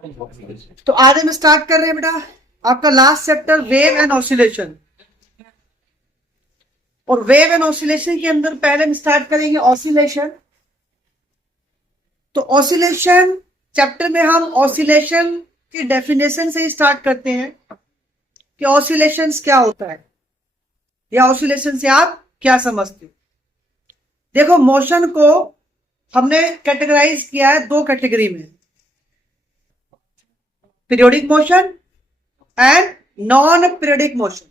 तो आज हम स्टार्ट कर रहे हैं बेटा आपका last chapter wave and oscillation. और वेव एंड ऑसिलेशन के अंदर पहले हम स्टार्ट करेंगे ऑसिलेशन। तो ऑसिलेशन चैप्टर में हम ऑसिलेशन की डेफिनेशन से ही स्टार्ट करते हैं कि ऑसिलेशन क्या होता है या ऑसिलेशन से आप क्या समझते हो। देखो, मोशन को हमने कैटेगराइज किया है दो कैटेगरी में, periodic motion and non periodic motion.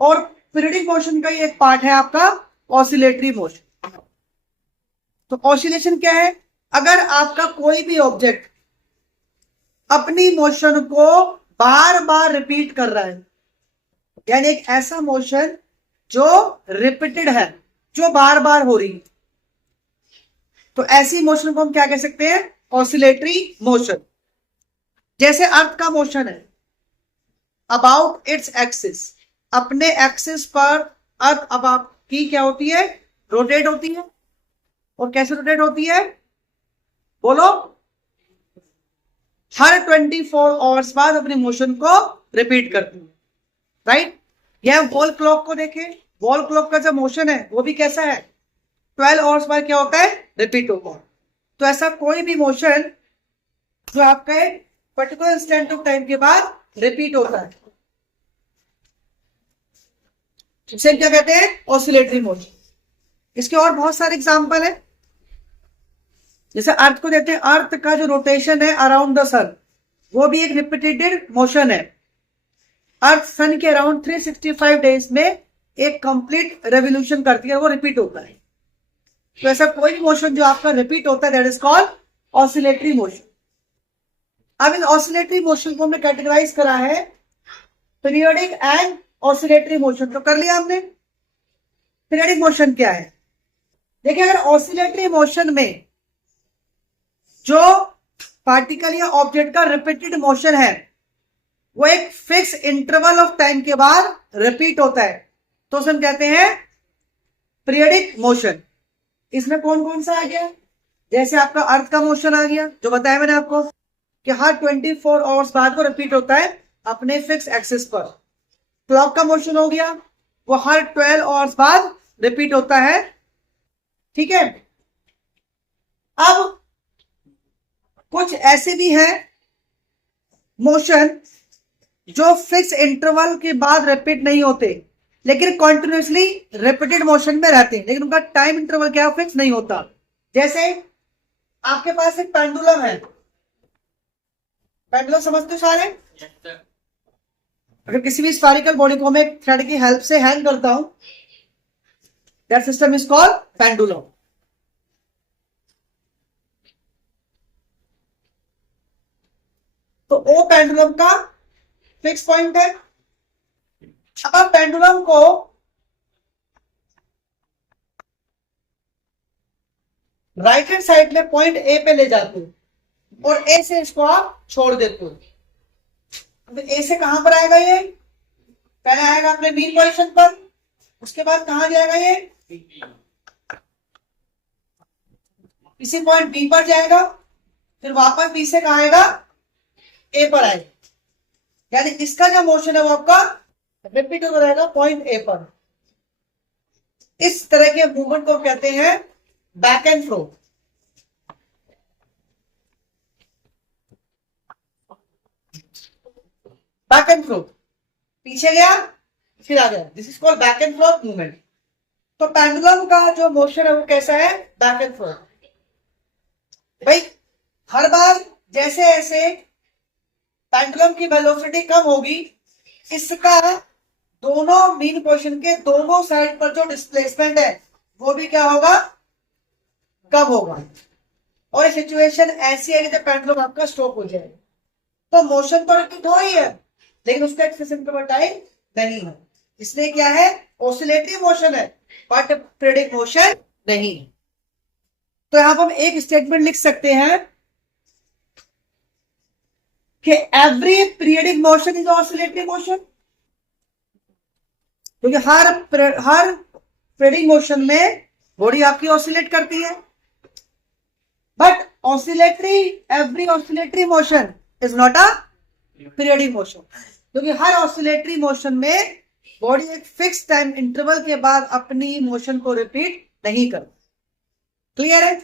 और पीरियोडिक मोशन का ही एक पार्ट है आपका ऑसिलेटरी मोशन। तो ऑसिलेशन क्या है? अगर आपका कोई भी ऑब्जेक्ट अपनी मोशन को बार बार रिपीट कर रहा है, यानी एक ऐसा मोशन जो रिपीटेड है, जो बार बार हो रही है, तो ऐसी मोशन को हम क्या कह सकते हैं? Oscillatory motion. जैसे अर्थ का मोशन है अबाउट इट्स एक्सिस, अपने एक्सिस पर अर्थ अबाउट की क्या होती है? रोटेट होती है। और कैसे रोटेट होती है? बोलो। हर 24 आवर्स बाद अपने मोशन को रिपीट करती है, राइट। यह वॉल क्लॉक को देखें, वॉल क्लॉक का जो मोशन है वो भी कैसा है? 12 आवर्स बाद क्या होता है? रिपीट होता है। तो ऐसा कोई भी मोशन जो आपका एक पर्टिकुलर इंस्टेंट ऑफ टाइम के बाद रिपीट होता है, इसे क्या कहते हैं? Oscillatory motion. इसके और बहुत सारे एग्जांपल है। जैसे अर्थ को देते हैं, अर्थ का जो रोटेशन है अराउंड द सन, वो भी एक रिपीटेड मोशन है। अर्थ सन के अराउंड 365 डेज में एक कंप्लीट रेवोल्यूशन करती है, वो रिपीट होता है। तो ऐसा कोई भी मोशन जो आपका रिपीट होता है, that is called oscillatory motion. अब इन ऑसिलेटरी मोशन को हमने कैटेगराइज करा है पीरियोडिक एंड ऑसिलेटरी मोशन। तो कर लिया हमने। पीरियोडिक मोशन क्या है? देखिए, अगर ऑसिलेटरी मोशन में जो पार्टिकल या ऑब्जेक्ट का रिपीटेड मोशन है वो एक फिक्स इंटरवल ऑफ टाइम के बाद रिपीट होता है, तो उसे हम कहते हैं पीरियोडिक मोशन। इसमें कौन कौन सा आ गया? जैसे आपका अर्थ का मोशन आ गया, जो बताया मैंने आपको कि हर 24 आवर्स बाद वो रिपीट होता है अपने फिक्स एक्सिस पर। क्लॉक का मोशन हो गया, वो हर 12 आवर्स बाद रिपीट होता है, ठीक है। अब कुछ ऐसे भी हैं मोशन जो फिक्स इंटरवल के बाद रिपीट नहीं होते, लेकिन कॉन्टिन्यूसली रिपीटेड मोशन में रहते हैं, लेकिन उनका टाइम इंटरवल क्या फिक्स नहीं होता। जैसे आपके पास एक पेंडुलम है, पेंडुलम समझते हो सारे? अगर किसी भी स्फेरिकल बॉडी को मैं एक थ्रेड की हेल्प से हैंग करता हूं, that system is called pendulum. तो वो पेंडुलम का फिक्स पॉइंट है। अब आप पेंडुलम को राइट हैंड साइड में पॉइंट ए पे ले जाते हो और ए से इसको आप छोड़ देते हो। तो ए से कहां पर आएगा? ये पहले आएगा अपने मीन पोजीशन पर, उसके बाद कहां जाएगा? ये इसी पॉइंट बी पर जाएगा, फिर वापस बी से कहां आएगा? ए पर आएगा। यानी इसका जो मोशन है वो आपका रिपीट होता रहेगा पॉइंट ए पर। इस तरह के मूवमेंट को कहते हैं back and fro. Back and fro, पीछे गया फिर आ गया, this is called back and fro movement. तो पेंडुलम का जो मोशन है वो कैसा है? Back and fro. भाई, हर बार जैसे जैसे पेंडुलम की वेलोसिटी कम होगी, इसका दोनों मीन पोजीशन के दोनों साइड पर जो डिस्प्लेसमेंट है वो भी क्या होगा? कम होगा। और सिचुएशन ऐसी है कि जब पेंडुलम आपका स्टॉप हो जाए, तो मोशन तो रिपीट हो ही है, लेकिन उसका एक्सेशन का टाइम नहीं है। इसलिए क्या है? ऑसिलेटरी मोशन है, बट पीरियोडिक मोशन नहीं। तो यहां पर हम एक स्टेटमेंट लिख सकते हैं कि every periodic motion is oscillatory motion, क्योंकि हर पीरियोडिक मोशन में बॉडी आपकी ऑसिलेट करती है। But every oscillatory motion is not a periodic motion, क्योंकि हर ऑसिलेटरी मोशन में बॉडी एक फिक्स टाइम इंटरवल के बाद अपनी मोशन को रिपीट नहीं करती। क्लियर है?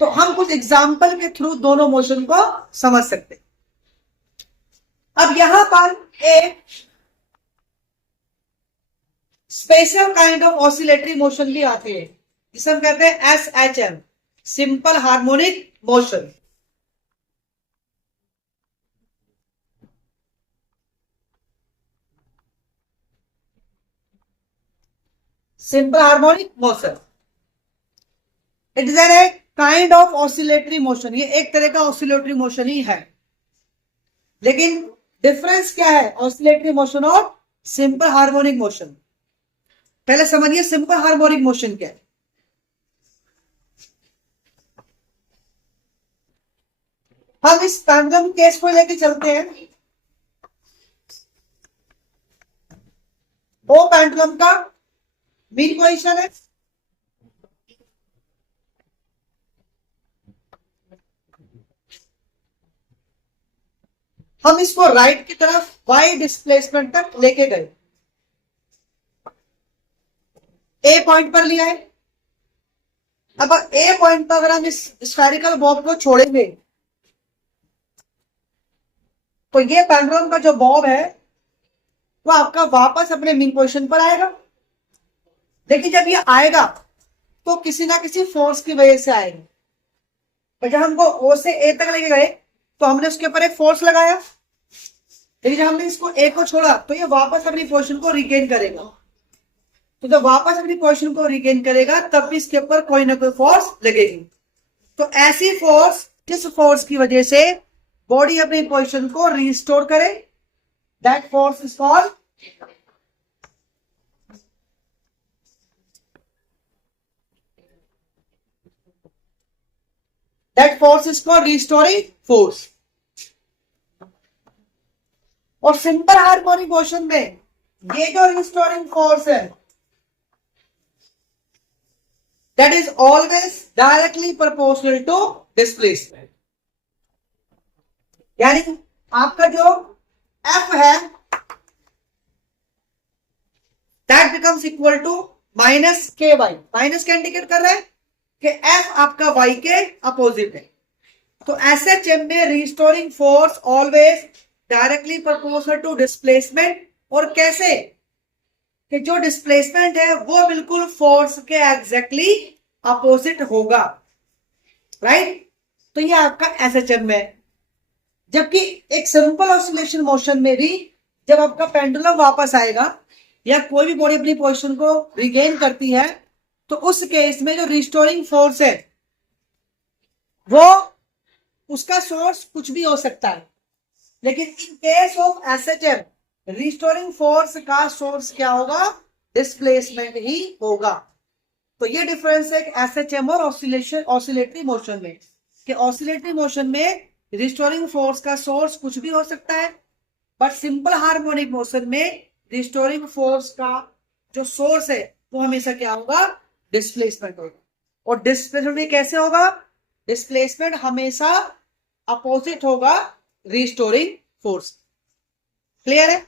तो हम कुछ एग्जाम्पल के थ्रू दोनों मोशन को समझ सकते हैं। अब यहां पर एक special kind of oscillatory motion भी आती है, जिसे हम कहते हैं SHM, simple harmonic motion. Simple harmonic motion, it is a kind of oscillatory motion. ये एक तरह का ऑसिलेटरी मोशन ही है, लेकिन डिफरेंस क्या है ऑसिलेटरी मोशन और सिंपल हार्मोनिक मोशन? पहले समझिए सिंपल हार्मोनिक मोशन क्या है। हम इस पेंडुलम केस को लेके चलते हैं। वो पेंडुलम का मीन पोजीशन है, हम इसको राइट की तरफ वाई डिस्प्लेसमेंट तक लेके गए, ए पॉइंट पर लिया है। अब ए पॉइंट पर अगर हम इस स्फेरिकल बॉब को छोड़ेंगे तो ये पेंडुलम का जो बॉब है वो आपका वापस अपने मीन पोजीशन पर आएगा। लेकिन जब ये आएगा तो किसी ना किसी फोर्स की वजह से आएगा। तो जब हमको ओ से ए तक लेके गए तो हमने उसके ऊपर एक फोर्स लगाया, लेकिन जब हमने इसको ए को छोड़ा तो ये वापस अपनी पोजीशन को रिगेन करेगा। तो जब वापस अपनी पोजीशन को रिगेन करेगा तब भी इसके ऊपर कोई ना कोई फोर्स लगेगी। तो ऐसी फोर्स, जिस फोर्स की वजह से बॉडी अपनी पोजीशन को रिस्टोर करे, that force is called restoring force. और सिंपल हार्मोनिक मोशन में ये जो रिस्टोरिंग फोर्स है that is always directly proportional to displacement. यानी आपका जो F है that becomes equal to minus k y. Minus क्या इंडिकेट कर रहा है कि F आपका Y के अपोजिट है। तो SHM में restoring force always directly proportional to displacement. और कैसे कि जो डिस्प्लेसमेंट है वो बिल्कुल फोर्स के एग्जैक्टली अपोजिट होगा, राइट? तो ये आपका SHM में। जबकि एक सिंपल ऑसिलेशन मोशन में भी जब आपका पेंडुलम वापस आएगा या कोई भी बॉडी अपनी पोजीशन को रिगेन करती है तो उस केस में जो रिस्टोरिंग फोर्स है वो उसका सोर्स कुछ भी हो सकता है, लेकिन in case of SHM restoring force का सोर्स क्या होगा? डिस्प्लेसमेंट ही होगा। तो ये डिफरेंस है SHM और ऑसिलेटरी मोशन में, कि ऑसिलेटरी मोशन में रिस्टोरिंग फोर्स का सोर्स कुछ भी हो सकता है, बट सिंपल हार्मोनिक मोशन में रिस्टोरिंग फोर्स का जो सोर्स है वो हमेशा क्या होगा? डिस्प्लेसमेंट होगा। और डिस्प्लेसमेंट भी कैसे होगा? डिस्प्लेसमेंट हमेशा अपोजिट होगा रिस्टोरिंग फोर्स। क्लियर है?